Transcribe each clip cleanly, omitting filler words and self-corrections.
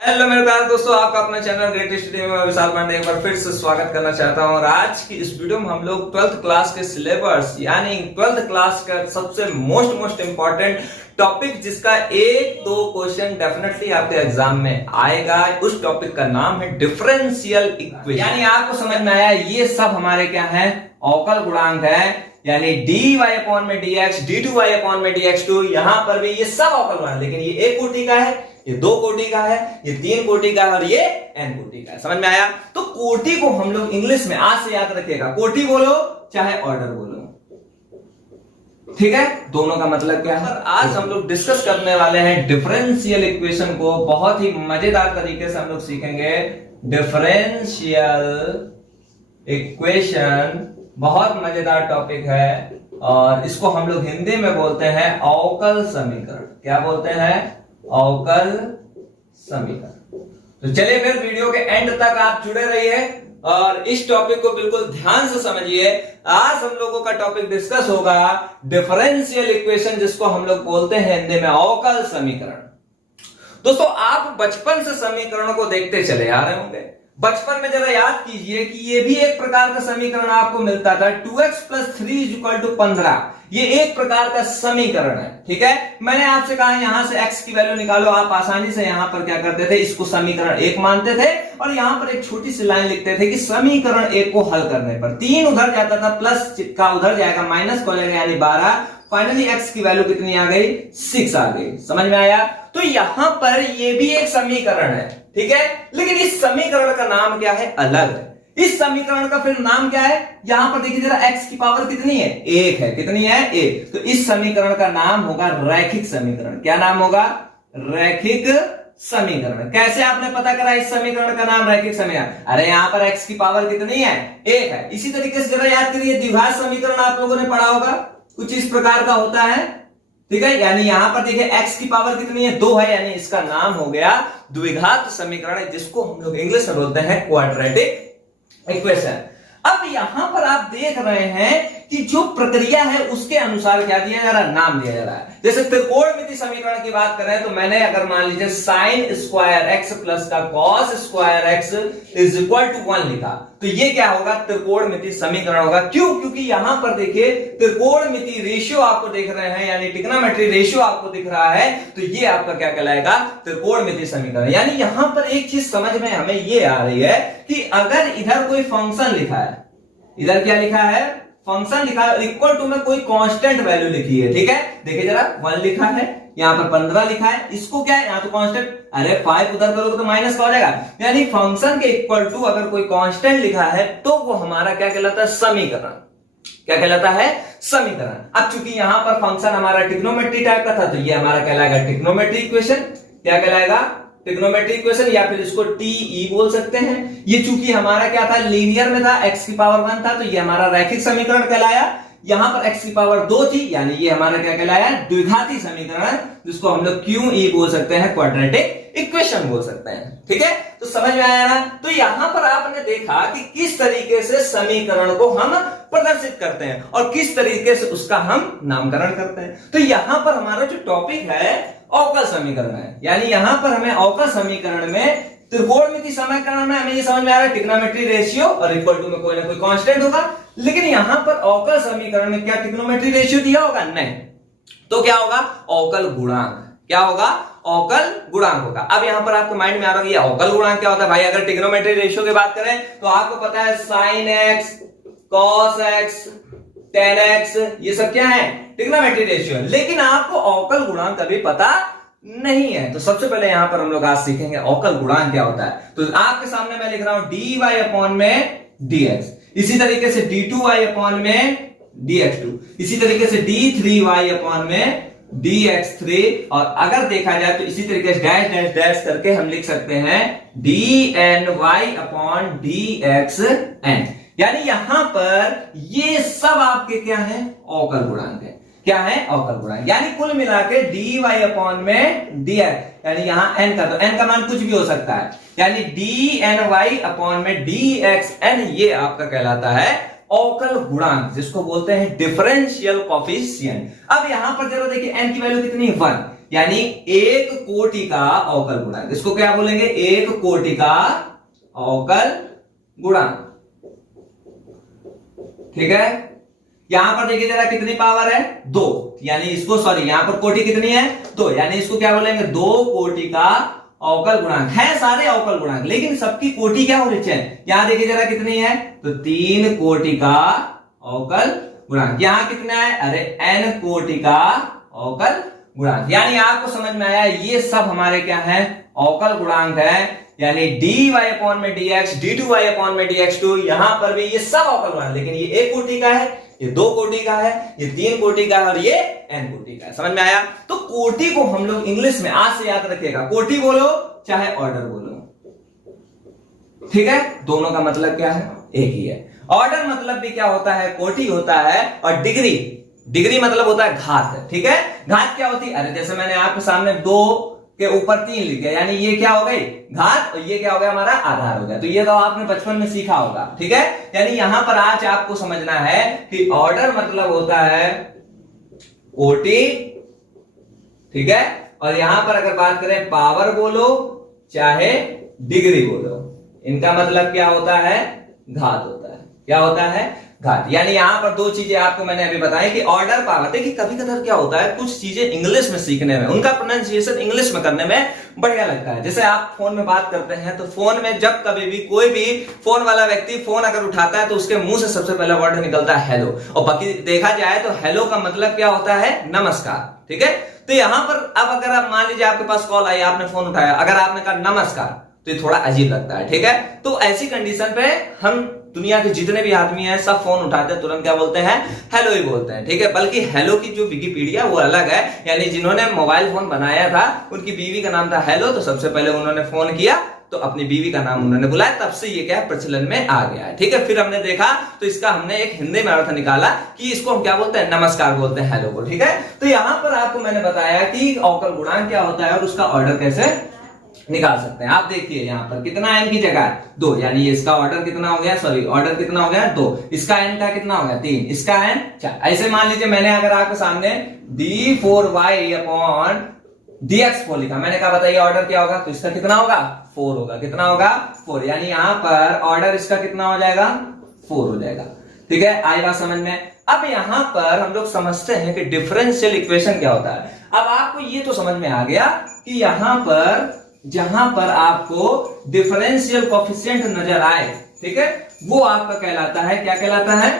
Hello मेरे प्यारे दोस्तों, आपका अपना चैनल ग्रेट स्टडी में विशाल पांडे एक बार फिर से स्वागत करना चाहता हूं। और आज की इस वीडियो में हम लोग 12th क्लास के सिलेबस यानी 12th क्लास का सबसे मोस्ट इंपॉर्टेंट टॉपिक जिसका एक दो क्वेश्चन डेफिनेटली आपके एग्जाम में आएगा, उस टॉपिक का नाम है डिफरेंशियल इक्वेशन। यानी आपको समझ में आया, ये सब हमारे क्या है, अवकल गुणांक है। यानी dy अपॉन में dx, d2y अपॉन में dx2, यहां पर भी ये सब अवकल गुणांक, लेकिन ये एक कोटि का है, ये दो कोटि का है, ये तीन कोटि का है और ये n कोटि का है। समझ में आया? तो कोटि को हम लोग इंग्लिश में आज से याद रखिएगा, कोटि बोलो चाहे ऑर्डर बोलो, ठीक है? दोनों का मतलब क्या है। आज हम लोग डिस्कस करने वाले हैं डिफरेंशियल इक्वेशन को। बहुत ही मजेदार तरीके से हम लोग सीखेंगे डिफरेंशियल इक्वेशन। बहुत मजेदार टॉपिक है और इसको हम लोग हिंदी में बोलते हैं अवकल समीकरण। क्या बोलते हैं? अवकल समीकरण। तो चलिए फिर वीडियो के एंड तक आप जुड़े रहिए और इस टॉपिक को बिल्कुल ध्यान से समझिए। आज हम लोगों का टॉपिक डिस्कस होगा डिफरेंशियल इक्वेशन, जिसको हम लोग बोलते हैं हिंदी में अवकल समीकरण। दोस्तों, आप बचपन से समीकरणों को देखते चले आ रहे होंगे। बचपन में जरा याद कीजिए कि ये भी एक प्रकार का समीकरण आपको मिलता था, 2x + 3 = 15। ये एक प्रकार का समीकरण है, ठीक है? मैंने आपसे कहा यहां से x की वैल्यू निकालो। आप आसानी से यहां पर क्या करते थे, इसको समीकरण 1 मानते थे और यहां पर एक छोटी सी लाइन लिखते थे कि समीकरण 1 को हल करने पर 3 उधर जाता था, प्लस का उधर जाएगा, माइनस को जाएगा, यानी 12। फाइनली x की वैल्यू कितनी आ गई? 6 आ गई। समझ में आया? तो यहां पर ये भी एक समीकरण है, ठीक है? लेकिन इस समीकरण का नाम क्या है? अलग है। इस समीकरण का फिर नाम क्या है? यहां पर देखिए जरा, x की पावर कितनी है? 1 है। कितनी है? 1। तो इस समीकरण का नाम होगा रैखिक समीकरण। क्या नाम होगा? रैखिक समीकरण। कैसे आपने पता करा इस समीकरण का नाम रैखिक समीकरण? अरे यहां पर x की पावर कितनी है? 1 है। इसी तरीके से जरा याद करिए, द्विघात समीकरण आप लोगों ने पढ़ा होगा, कुछ इस प्रकार का होता है, ठीक है? यानी यहां पर देखिए x की पावर कितनी है? 2 है, यानी इसका नाम हो गया द्विघात समीकरण, जिसको हम लोग इंग्लिश में बोलते हैं क्वाड्रेटिक इक्वेशन। अब यहां पर आप देख रहे हैं कि जो प्रक्रिया है उसके अनुसार क्या दिया जा रहा है? नाम दिया जा रहा है। जैसे त्रिकोणमिति समीकरण की बात करें तो मैंने अगर मान लीजिए sin स्क्वायर x प्लस का cos स्क्वायर x = 1 लिखा, तो ये क्या होगा? त्रिकोणमिति समीकरण होगा। क्यों? क्योंकि यहां पर देखिए त्रिकोणमिति रेशियो आपको देख रहे हैं, यानी ट्रिग्नोमेट्री रेशियो आपको दिख रहा है, तो ये आपका क्या कहलाएगा? त्रिकोणमिति समीकरण। यानी यहां पर एक चीज समझ में हमें ये आ रही है कि अगर इधर कोई फंक्शन लिखा है, इधर क्या लिखा है? फंक्शन लिखा है, इक्वल टू में कोई कांस्टेंट वैल्यू लिखी है, ठीक है? देखिए जरा, 1 लिखा है, यहां पर 15 लिखा है, इसको क्या है? यहां तो कांस्टेंट, अरे 5 उधर करोगे तो माइनस का हो जाएगा। यानी फंक्शन के इक्वल टू अगर कोई कांस्टेंट लिखा है तो वो हमारा क्या कहलाता है? समीकरण। क्या कहलाता है? समीकरण। अब चूंकि यहां पर फंक्शन हमारा ट्रिग्नोमेट्री टाइप का था, तो ये हमारा कहलाएगा ट्रिग्नोमेट्री इक्वेशन। क्या कहलाएगा? ट्रिग्नोमेट्री इक्वेशन, या फिर इसको टीई बोल सकते हैं। ये चूंकि हमारा क्या था? लीनियर में था, x की पावर 1 था, तो ये हमारा रैखिक समीकरण कहलाया। यहां पर x की पावर 2 थी, यानी ये हमारा क्या कहलाया? द्विघाती समीकरण, जिसको हम लोग QE बोल सकते हैं, क्वाड्रेटिक इक्वेशन बोल सकते हैं, ठीक है? तो समझ में आया ना? तो यहां पर आपने देखा कि किस तरीके से समीकरण को हम प्रदर्शित करते हैं और किस तरीके से उसका हम नामकरण करते हैं। तो यहां पर हमारा जो टॉपिक है अवकल समीकरण है। यानी यहां पर हमें अवकल समीकरण में, त्रिकोणमिति समीकरण में हमें ये समझ में आ रहा है ट्रिग्नोमेट्री रेशियो और इक्वल टू में कोई ना कोई कांस्टेंट होगा। लेकिन यहां पर अवकल समीकरण में क्या ट्रिग्नोमेट्री रेशियो दिया होगा? नहीं। तो क्या होगा? अवकल गुणांक। क्या होगा? अवकल गुणांक होगा। अब यहां पर आपके माइंड में आ रहा है ये अवकल गुणांक क्या होता है? भाई अगर ट्रिग्नोमेट्री रेशियो की बात करें तो आपको पता है sin x, cos x, tan x, ये सब क्या है? Trigonometry ratio. लेकिन आपको अवकल गुणांक कभी पता नहीं है। तो सबसे पहले यहां पर हम लोग आज सीखेंगे अवकल गुणांक क्या होता है। तो आपके सामने मैं लिख रहा हूं dy अपॉन में dx, इसी तरीके से d2y अपॉन में dx2, इसी तरीके से d3y अपॉन में dx3, और अगर देखा जाए तो इसी तरीके से डैश डैश डैश करके हम लिख सकते हैं dny अपॉन dxn। यानी यहां पर ये सब आपके क्या है? अवकल गुणांक है। क्या है? अवकल गुणांक। यानी कुल मिला के dy अपॉन में dx, यानी यहां n का, तो n का मान कुछ भी हो सकता है, यानी dny अपॉन में dxn, ये आपका कहलाता है अवकल गुणांक, जिसको बोलते हैं डिफरेंशियल कोफिशिएंट। अब यहां पर जरा देखिए n की वैल्यू कितनी है? 1। यानी एक कोटि का अवकल गुणांक। इसको क्या बोलेंगे? एक कोटि का अवकल गुणांक। ठीक है, यहां पर देखिए जरा कितनी पावर है? 2, यानी इसको सॉरी यहां पर कोटि कितनी है? 2, यानी इसको क्या बोलेंगे? 2 कोटि का अवकल गुणांक। है सारे अवकल गुणांक, लेकिन सबकी कोटि क्या हो रही है? यहां देखिए जरा कितनी है? तो 3 कोटि का अवकल गुणांक। यहां कितना है? अरे n कोटि का अवकल गुणांक। यानी आपको समझ में आया ये सब हमारे क्या है? अवकल गुणांक है। यानी dy में dx, d2y में dx2, यहां पर भी ये सब अवकल गुणांक, लेकिन ये 1 कोटि का है, ये 2 कोटि का है, ये 3 कोटि का है और ये n कोटि का है। समझ में आया? तो कोटि को हम लोग इंग्लिश में आज से याद रखिएगा, कोटि बोलो चाहे ऑर्डर बोलो, ठीक है? दोनों का मतलब क्या है? एक ही है। ऑर्डर मतलब भी क्या होता है? कोटि होता है, और डिग्री, डिग्री मतलब होता है घात। ठीक है, घात क्या होती है? अरे जैसे मैंने आपके सामने 2 के ऊपर 3 लिख दिया, यानी ये क्या हो गई? घात, और ये क्या हो गया? हमारा आधार हो गया। तो ये तो आपने बचपन में सीखा होगा। ठीक है, यानी यहां पर आज आपको समझना है कि ऑर्डर मतलब होता है कोटि, ठीक है? और यहां पर अगर बात करें पावर बोलो चाहे डिग्री बोलो, इनका मतलब क्या होता है? घात होता है। क्या होता है? घात। यानी यहां पर 2 चीजें आपको मैंने अभी बताई कि ऑर्डर पावर। देखिए कभी कभार क्या होता है, कुछ चीजें इंग्लिश में सीखने में, उनका प्रोनाउंसिएशन इंग्लिश में करने में बढ़िया लगता है। जैसे आप फोन में बात करते हैं तो फोन में जब कभी भी कोई भी फोन वाला व्यक्ति फोन अगर उठाता है तो उसके मुंह से सबसे पहला वर्ड निकलता है हेलो, और बाकी देखा जाए तो हेलो का मतलब क्या होता है? नमस्कार। ठीक है, तो यहां पर अब अगर आप मान लीजिए आपके पास कॉल आई, आपने फोन उठाया, अगर आपने कहा नमस्कार तो ये थोड़ा अजीब लगता है। ठीक है, तो ऐसी कंडीशन पे हम दुनिया के जितने भी आदमी हैं सब फोन उठाते हैं, तुरंत क्या बोलते हैं? हेलो ही बोलते हैं। ठीक है, बल्कि हेलो की जो विकिपीडिया वो अलग है। यानी जिन्होंने मोबाइल फोन बनाया था उनकी बीवी का नाम था हेलो, तो सबसे पहले उन्होंने फोन किया तो अपनी बीवी का नाम उन्होंने बुलाया, तब से ये क्या प्रचलन में आ गया है। ठीक है, फिर हमने देखा तो इसका हमने एक हिंदी में अर्थ निकाला कि इसको हम क्या बोलते हैं? नमस्कार बोलते हैं, हेलो को। ठीक है, तो यहां पर आपको मैंने बताया कि अवकल गुणांक क्या होता है और उसका ऑर्डर कैसे निकाल सकते हैं। आप देखिए यहां पर कितना n की जगह 2, यानी इसका ऑर्डर कितना हो गया? सॉरी, ऑर्डर कितना हो गया? 2। इसका n का कितना हो गया? 3। इसका n 4। ऐसे मान लीजिए मैंने अगर आपके सामने d4y अपॉन dx4 लिखा, मैंने कहा बताइए ऑर्डर क्या होगा? तो इसका कितना होगा? 4 होगा। कितना होगा? 4। यानी यहां पर ऑर्डर इसका कितना हो जाएगा? 4 हो जाएगा। ठीक है, आई बात समझ में? अब यहां पर हम लोग समझते हैं कि डिफरेंशियल इक्वेशन क्या होता है। अब आपको ये तो समझ में आ गया कि यहां पर जहां पर आपको डिफरेंशियल कोएफिशिएंट नजर आए, ठीक है, वो आपका कहलाता है, क्या कहलाता है?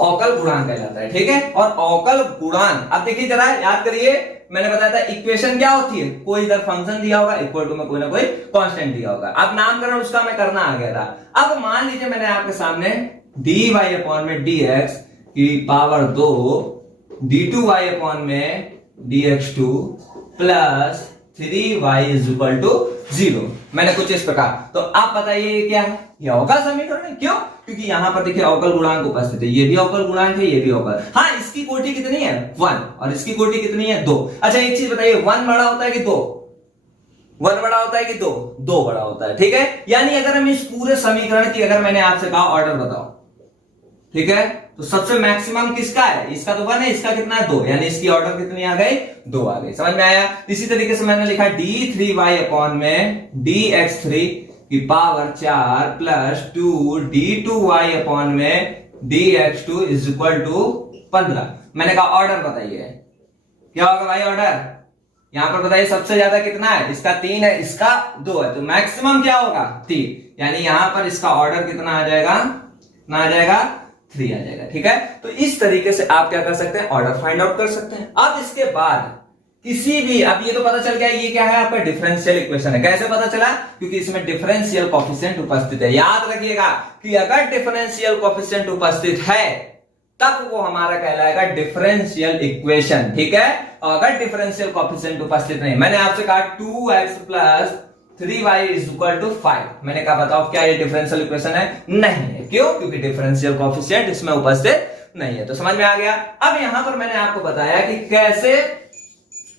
अवकल गुणांक कहलाता है। ठीक है, और अवकल गुणांक, अब देखिए जरा याद करिए, मैंने बताया था इक्वेशन क्या होती है? कोई इधर फंक्शन दिया होगा, इक्वल टू में कोई ना कोई कांस्टेंट दिया होगा। अब नामकरण उसका मैं करना आ गया था। अब मान लीजिए मैंने आपके सामने dy अपॉन में dx की पावर 2, d2y अपॉन में dx2 plus 3y is equal to 0, मैंने कुछ इस प्रकार। तो आप बताइए ये क्या है? ये अवकल समीकरण है। क्यों? क्योंकि यहां पर देखिए अवकल गुणांक उपस्थित है, ये भी अवकल गुणांक है, ये भी अवकल। हाँ, इसकी कोटि कितनी है? 1, और इसकी कोटि कितनी है? 2। अच्छा एक चीज बताइए, 1 बड़ा होता है कि 2? 1 बड़ा होता है कि 2? 2 बड़ा होता है। ठीक है, यानी अगर हम इस पूरे समीकरण की अगर मैंने आपसे कहा ऑर्डर बताओ, ठीक है, तो सबसे मैक्सिमम किसका है? इसका तो 1 है, इसका कितना है? 2, यानी इसकी ऑर्डर कितनी आ गई? 2 आ गई। समझ में आया? इसी तरीके से मैंने लिखा d3y अपॉन में dx3 की पावर 4 प्लस 2 d2y अपॉन में dx2 इज इक्वल टू 15। मैंने कहा ऑर्डर बताइए क्या होगा भाई ऑर्डर? यहां पर बताइए सबसे ज्यादा कितना है? इसका 3 है, इसका 2 है, तो मैक्सिमम क्या होगा? 3। यानी यहां पर इसका ऑर्डर कितना आ जाएगा? कितना आ जाएगा? 3 आ जाएगा। ठीक है, तो इस तरीके से आप क्या कर सकते हैं? ऑर्डर फाइंड आउट कर सकते हैं। अब इसके बाद किसी भी, अब ये तो पता चल गया ये क्या है? आपका डिफरेंशियल इक्वेशन है। कैसे पता चला? क्योंकि इसमें डिफरेंशियल कोएफिशिएंट उपस्थित है। याद रखिएगा कि अगर डिफरेंशियल कोएफिशिएंट उपस्थित है तब वो हमारा कहलाएगा डिफरेंशियल इक्वेशन। ठीक है, अगर डिफरेंशियल कोएफिशिएंट उपस्थित नहीं, मैंने आपसे कहा 2x plus 3y is equal to 5, मैंने कहा बताओ क्या ये डिफरेंशियल इक्वेशन है? नहीं है। क्यों? क्योंकि डिफरेंशियल कोएफिशिएंट इसमें उपस्थित नहीं है। तो समझ में आ गया? अब यहां पर मैंने आपको बताया कि कैसे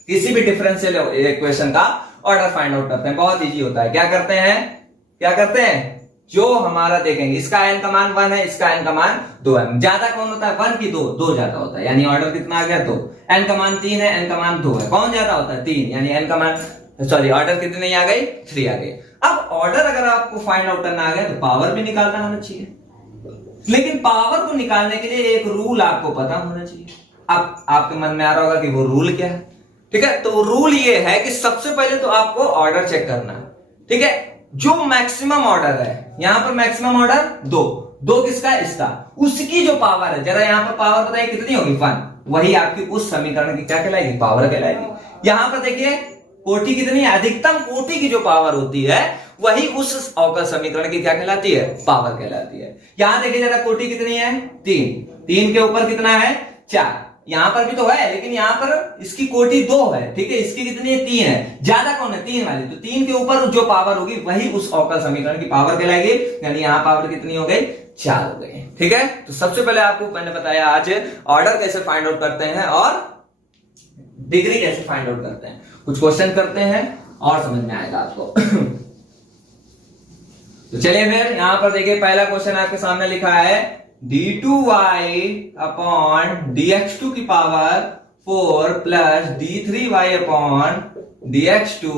किसी भी डिफरेंशियल इक्वेशन का ऑर्डर फाइंड आउट करते हैं। बहुत इजी होता है। क्या करते हैं? क्या करते हैं? जो हमारा देखेंगे, इसका n का मान 1 है, इसका n का मान 2 है। ज्यादा कौन होता है? 1 की 2 ज्यादा होता है, यानी ऑर्डर कितना आ गया? 2। n का मान 3 है, n का मान 2 है, कौन ज्यादा होता है? 3, यानी n का मान सॉरी ऑर्डर कितनी आ गई? 3 आ गई। अब ऑर्डर अगर आपको फाइंड आउट करना आ गया तो पावर भी निकालना आना चाहिए, लेकिन पावर को निकालने के लिए एक रूल आपको पता होना चाहिए। अब आपके मन में आ रहा होगा कि वो रूल क्या है, ठीक है? तो रूल ये है कि सबसे पहले तो आपको ऑर्डर चेक करना है, ठीक है? जो मैक्सिमम ऑर्डर है, यहां पर मैक्सिमम ऑर्डर 2 किसका? इसका। उसकी जो पावर है, जरा यहां पर पावर बताइए कितनी होगी? 1। वही आपकी उस समीकरण की क्या कहलाएगी? पावर कहलाएगी। यहां पर देखिए कोटि कितनी है? अधिकतम कोटि की जो पावर होती है वही उस अवकल समीकरण की क्या कहलाती है? पावर कहलाती है। यहां देखिए जरा कोटि कितनी है? 3 के ऊपर कितना है? 4। यहां पर भी तो है, लेकिन यहां पर इसकी कोटि 2 है, ठीक है? इसकी कितनी है? 3 है। ज्यादा कौन है? 3 वाली। तो 3 के ऊपर जो पावर होगी वही उस अवकल समीकरण की पावर कहलाएगी, यानी यहां पावर कितनी हो गई? 4 हो गई, ठीक है? तो सबसे पहले आपको मैंने बताया आज ऑर्डर कैसे फाइंड आउट करते हैं और डिग्री कैसे फाइंड आउट करते हैं। कुछ क्वेश्चन करते हैं और समझ में आएगा आपको। तो चलिए फिर यहां पर देखिए पहला क्वेश्चन आपके सामने लिखा है d2y अपॉन dx2 की power 4 plus d3y upon dx2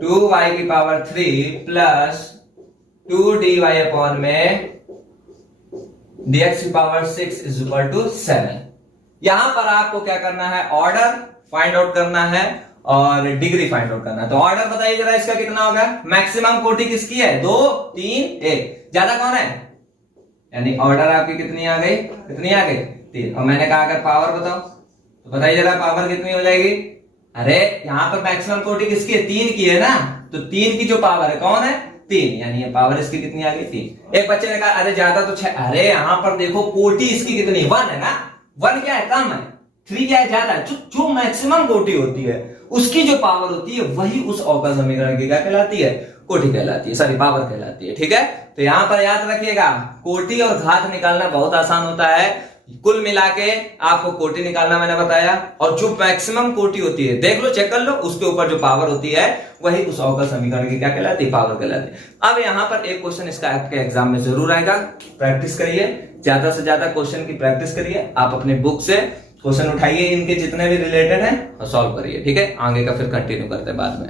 2y की पावर 3 प्लस 2dy अपॉन में dx की पावर 6 इज इक्वल टू 7। यहां पर आपको क्या करना है? ऑर्डर फाइंड आउट करना है और डिग्री फाइंड आउट करना है। तो ऑर्डर बताइए जरा इसका कितना होगा? मैक्सिमम कोटि किसकी है? 2, 3, 1। ज्यादा कौन है? यानी ऑर्डर आपकी कितनी आ गई? कितनी आ गई? 3। और मैंने कहा अगर पावर बताओ तो बताइए जरा पावर कितनी हो जाएगी? अरे यहां पर मैक्सिमम कोटि किसकी है? 3 की है ना, तो 3 की जो पावर है कौन है? 3, यानी ये पावर इसकी कितनी आ गई? 3। एक बच्चे ने कहा अरे ज्यादा तो 6। अरे यहां पर देखो कोटि इसकी कितनी? 1 है ना। 1 क्या है? कम है। 3 क्या है? ज्यादा है। जो मैक्सिमम कोटि होती है उसकी जो पावर होती है वही उस अवकल समीकरण की क्या कहलाती है? कोटि कहलाती है, सॉरी पावर कहलाती है, ठीक है? तो यहां पर याद रखिएगा कोटि और घात निकालना बहुत आसान होता है। कुल मिला के आपको कोटि निकालना मैंने बताया, और जो मैक्सिमम कोटि होती है देख लो, चेक कर लो, उसके ऊपर जो पावर होती है वही उस अवकल समीकरण की क्या कहलाती है? पावर कहलाती है। अब यहां पर एक क्वेश्चन इसका आपके एग्जाम में जरूर आएगा, प्रैक्टिस करिए, ज्यादा से ज्यादा क्वेश्चन की प्रैक्टिस करिए। आप अपने बुक से क्वेश्चन उठाइए, इनके जितने भी रिलेटेड हैं और सॉल्व करिए, ठीक है? आगे का फिर कंटिन्यू करते हैं बाद में।